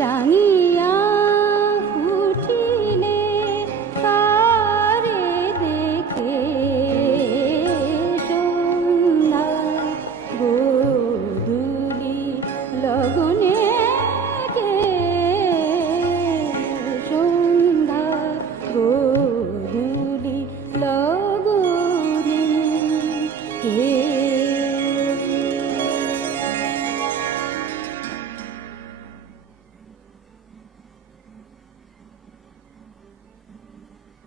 രാങ്ങി